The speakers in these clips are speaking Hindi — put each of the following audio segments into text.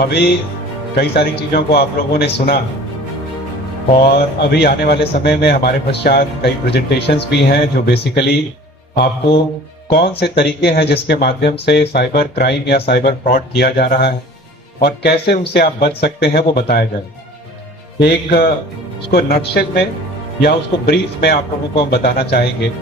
अभी कई सारी चीजों को आप लोगों ने सुना और अभी आने वाले समय में हमारे पश्चात कई प्रेजेंटेशंस भी हैं जो बेसिकली आपको कौन से तरीके हैं जिसके माध्यम से साइबर क्राइम या साइबर फ्रॉड किया जा रहा है और कैसे उनसे आप बच सकते हैं वो बताया जाए। एक उसको नटशेल में या उसको ब्रीफ में आप लोगों को हम बताना चाहेंगे।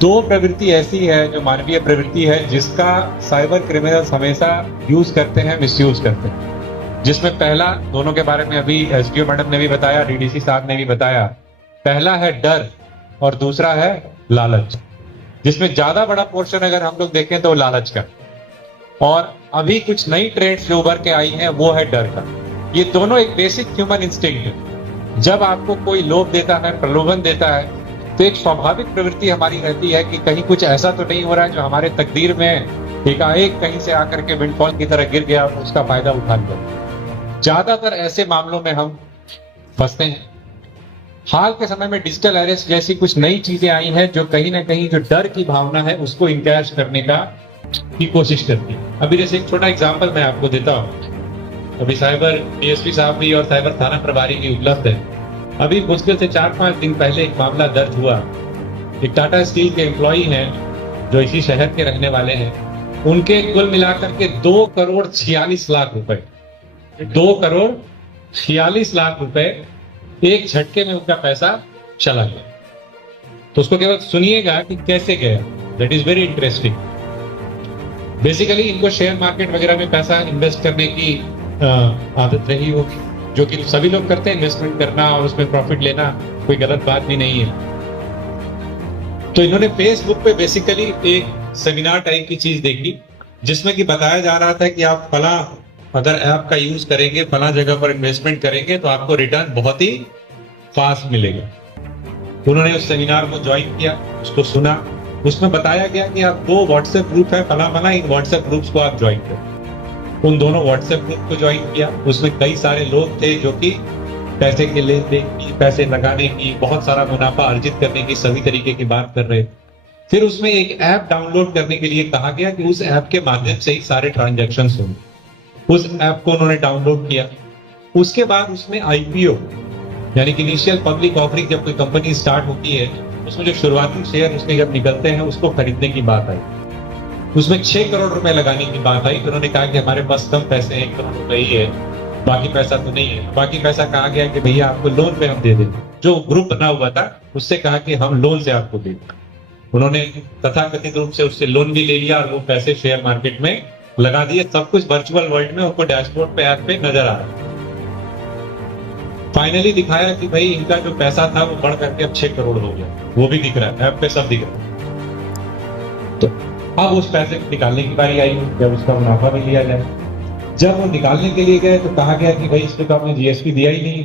दो प्रवृत्ति ऐसी है जो मानवीय प्रवृत्ति है जिसका साइबर क्रिमिनल्स हमेशा यूज करते हैं, मिसयूज करते हैं। जिसमें पहला, दोनों के बारे में अभी एसडीओ मैडम ने भी बताया, डीडीसी साहब ने भी बताया। पहला है डर और दूसरा है लालच, जिसमें ज्यादा बड़ा पोर्शन अगर हम लोग देखें तो लालच का। और अभी कुछ नई ट्रेंड्स जो उभर के आई हैं वो है डर का। ये दोनों एक बेसिक ह्यूमन इंस्टिंक्ट है। जब आपको कोई लोभ देता है, प्रलोभन देता है, तो एक स्वाभाविक प्रवृत्ति हमारी रहती है कि कहीं कुछ ऐसा तो नहीं हो रहा है जो हमारे तकदीर में एकाएक कहीं से आकर के विंडफॉल की तरह गिर गया, उसका फायदा उठा लिया। ज्यादातर ऐसे मामलों में हम फंसते हैं। हाल के समय में डिजिटल अरेस्ट जैसी कुछ नई चीजें आई हैं जो कहीं ना कहीं जो डर की भावना है उसको इंकैश करने की कोशिश करती है। अभी जैसे एक छोटा एग्जांपल मैं आपको देता हूं। अभी साइबर डीएसपी साहब भी और साइबर थाना प्रभारी भी उपलब्ध है। अभी मुश्किल से 4-5 दिन पहले एक मामला दर्ज हुआ। एक टाटा स्टील के एम्प्लॉई हैं जो इसी शहर के रहने वाले हैं। उनके कुल मिलाकर के 2,46,00,000 रुपए, 2,46,00,000 रुपए एक झटके में उनका पैसा चला गया। तो उसको केवल सुनिएगा कि कैसे गया। That is very interesting. Basically इनको शेयर मार्केट वगैरह में पैसा इन्वेस्ट करने की आदत रही होगी, जो कि सभी लोग करते हैं। इन्वेस्टमेंट करना और उसमें प्रॉफिट लेना कोई गलत बात भी नहीं है। तो इन्होंने फेसबुक पे बेसिकली एक सेमिनार टाइप की चीज देखी जिसमें कि बताया जा रहा था कि आप फला अगर ऐप का यूज करेंगे, फला जगह पर इन्वेस्टमेंट करेंगे तो आपको रिटर्न बहुत ही फास्ट मिलेगा। उन्होंने उस सेमिनार को ज्वाइन किया, उसको सुना। उसमें बताया गया कि आप 2 व्हाट्सएप ग्रुप है, फला फला, इन व्हाट्सएप ग्रुप्स को आप ज्वाइन करें। उन दोनों व्हाट्सएप ग्रुप को ज्वाइन किया। उसमें कई सारे लोग थे जो कि पैसे के लेन देन की, पैसे लगाने की, बहुत सारा मुनाफा अर्जित करने की सभी तरीके की बात कर रहे थे। फिर उसमें एक ऐप डाउनलोड करने के लिए कहा गया कि उस ऐप के माध्यम से ही सारे ट्रांजैक्शंस होंगे। उस ऐप को उन्होंने डाउनलोड किया। उसके बाद उसमें आईपीओ यानी कि इनिशियल पब्लिक ऑफरिंग, जब कोई कंपनी स्टार्ट होती है उसमें जो शुरुआती शेयर उसके जब निकलते हैं उसको खरीदने की बात आई। उसमें 6 करोड़ रुपए लगाने की बात आई। तो उन्होंने कहा कि हमारे पास कम पैसे हैं, 1 करोड़ रुपए ही है, बाकी पैसा तो नहीं है। बाकी पैसा कहा गया कि भैया आपको लोन पे हम दे देंगे। जो ग्रुप बना हुआ था उससे कहा कि हम लोन से आपको देंगे। उन्होंने तथाकथित रूप से उससे लोन भी ले लिया और वो पैसे शेयर मार्केट में लगा दिए। सब कुछ वर्चुअल वर्ल्ड में उनको डैशबोर्ड पे, ऐप पे नजर आ रहा है। फाइनली दिखाया कि भाई इनका जो पैसा था वो बढ़ करके अब 6 करोड़ हो गया। वो भी दिख रहा है, ऐप पे सब दिख रहा है। तो अब उस पैसे को निकालने की बारी आई, जब उसका मुनाफा भी लिया जाए। जब वो निकालने के लिए गए तो कहा गया कि भाई इसको तो आपने जीएसटी दिया ही नहीं,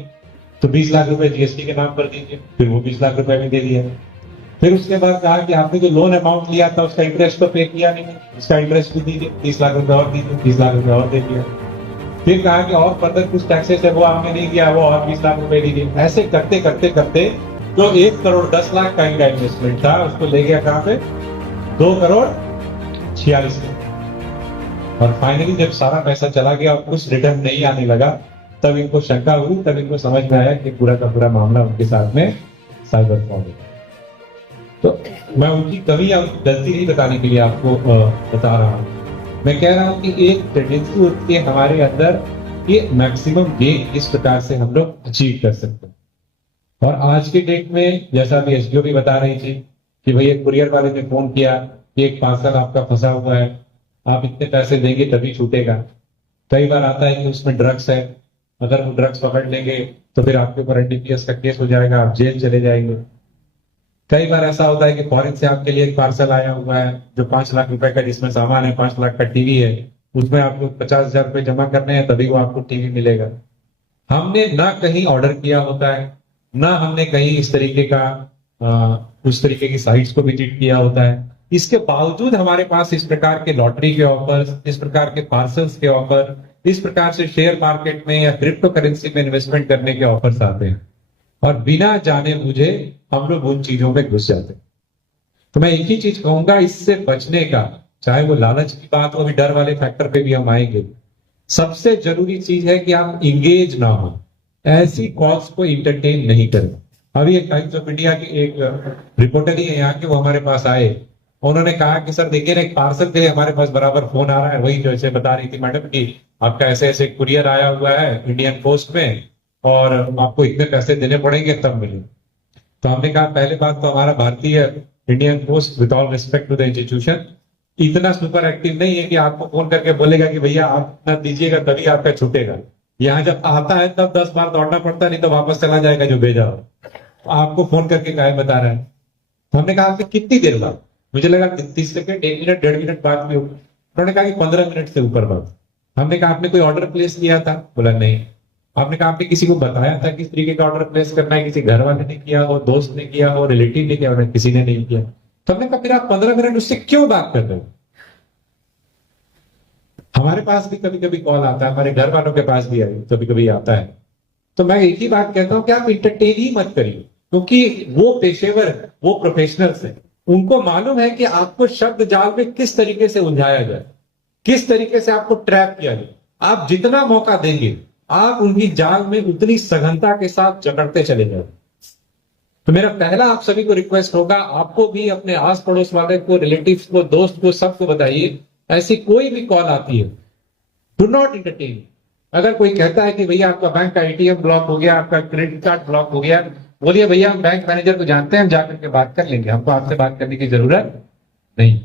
तो 20 लाख रुपए जीएसटी के नाम पर दीजिए। फिर वो 20 लाख रुपए भी दे दिया। फिर उसके बाद कहा कि आपने जो लोन अमाउंट लिया था उसका इंटरेस्ट तो पे किया नहीं, उसका इंटरेस्ट भी दीजिए, 30 लाख रुपए और दीजिए, 30 लाख रुपए और दे दिया। फिर कहा कि और फर्दर कुछ टैक्सेस है वो आपने नहीं किया, वो और 20 लाख रुपए दीजिए। ऐसे करते करते करते जो 1 करोड़ 10 लाख का इनका इन्वेस्टमेंट था उसको ले गया कहां पे, 2,46,00,000। और फाइनली जब सारा पैसा चला गया और कुछ रिटर्न नहीं आने लगा, तब इनको शंका हुई, तब इनको समझ में आया कि पूरा का पूरा मामला उनके साथ में साइबर फ्रॉड है। तो मैं उनकी कभी या गलती नहीं बताने के लिए आपको बता रहा हूं। मैं कह रहा हूं कि एक टेंडेंसी होती है हमारे अंदर कि मैक्सिमम गेन इस प्रकार से हम लोग अचीव कर सकते हैं। और आज के डेट में जैसा अभी एसडीओ भी बता रही थी कि भाई एक कुरियर वाले ने फोन किया कि एक पार्सल आपका फंसा हुआ है, आप इतने पैसे देंगे तभी छूटेगा। कई बार आता है कि उसमें ड्रग्स है, अगर वो ड्रग्स पकड़ लेंगे तो फिर आपके ऊपर एनडीपीएस का केस हो जाएगा, आप जेल चले जाएंगे। कई बार ऐसा होता है कि फॉरेन से आपके लिए एक पार्सल आया हुआ है जो 5 लाख रुपए का, जिसमें सामान है, 5 लाख का टीवी है, उसमें आपको 50,000 रुपए जमा करने हैं तभी वो आपको टीवी मिलेगा। हमने ना कहीं ऑर्डर किया होता है, ना हमने कहीं इस तरीके का उस तरीके की साइट्स को विजिट किया होता है। इसके बावजूद हमारे पास इस प्रकार के लॉटरी के ऑफर, इस प्रकार के पार्सल्स के ऑफर, इस प्रकार से शेयर मार्केट में या क्रिप्टो करेंसी में इन्वेस्टमेंट करने के ऑफर्स आते हैं और बिना जाने मुझे हम लोग उन चीजों में घुस जाते हैं। तो मैं एक ही चीज कहूंगा इससे बचने का, चाहे वो लालच की बात हो, अभी डर वाले फैक्टर पे भी हम आएंगे, सबसे जरूरी चीज है कि आप इंगेज ना हो, ऐसी कॉल्स को इंटरटेन नहीं करें। अभी एक टाइम्स ऑफ इंडिया के एक रिपोर्टर ही है यहाँ के, वो हमारे पास आए, उन्होंने कहा कि सर देखिए ना, एक पार्सल के लिए हमारे पास बराबर फोन आ रहा है, वही जो ऐसे बता रही थी मैडम की आपका ऐसे ऐसे कुरियर आया हुआ है इंडियन पोस्ट में और आपको इतने पैसे देने पड़ेंगे तब मिले। तो हमने कहा पहले बात तो हमारा भारतीय Indian post with all respect to the institution इतना सुपर एक्टिव नहीं है कि आपको फोन करके बोलेगा कि भैया आप इतना दीजिएगा तभी आपका छूटेगा। यहाँ जब आता है तब 10 बार दौड़ना पड़ता है, नहीं तो वापस चला जाएगा जो भेजा हो। तो आपको फोन करके काहे बता रहा है। तो हमने कहा आपने कितनी देर बाद, मुझे लगा 30 सेकंड, 1 मिनट, 1.5 मिनट बाद में। उन्होंने कहा कि 15 मिनट से ऊपर बात। हमने कहा आपने कोई ऑर्डर प्लेस किया था? बोला नहीं। आपने कहा आपने किसी को बताया था किस तरीके का ऑर्डर प्लेस करना है? किसी घर वाले ने किया हो, दोस्त ने किया हो, रिलेटिव ने किया हो? किसी ने नहीं किया। तो हमने कहा फिर आप 15 मिनट उससे क्यों बात कर रहे हो? हमारे पास भी कभी कभी कॉल आता है, हमारे घर वालों के पास भी कभी कभी आता है। तो मैं एक ही बात कहता हूं कि आप इंटरटेन ही मत करिए, क्योंकि वो पेशेवर, वो प्रोफेशनल्स हैं, उनको मालूम है कि आपको शब्द जाल में किस तरीके से उलझाया जाए, किस तरीके से आपको ट्रैप किया जाए। आप जितना मौका देंगे आप उनकी जाल में उतनी सघनता के साथ जकड़ते चले जाए। तो मेरा पहला आप सभी को रिक्वेस्ट होगा, आपको भी अपने आस पड़ोस वाले को, रिलेटिव्स को, दोस्त को, सबको बताइए ऐसी कोई भी कॉल आती है डू नॉट इंटरटेन। अगर कोई कहता है कि भैया आपका बैंक का एटीएम ब्लॉक हो गया, आपका क्रेडिट कार्ड ब्लॉक हो गया, बोलिए भैया हम बैंक मैनेजर को जानते हैं, हम जाकर के बात कर लेंगे, हमको आपसे बात करने की जरूरत नहीं।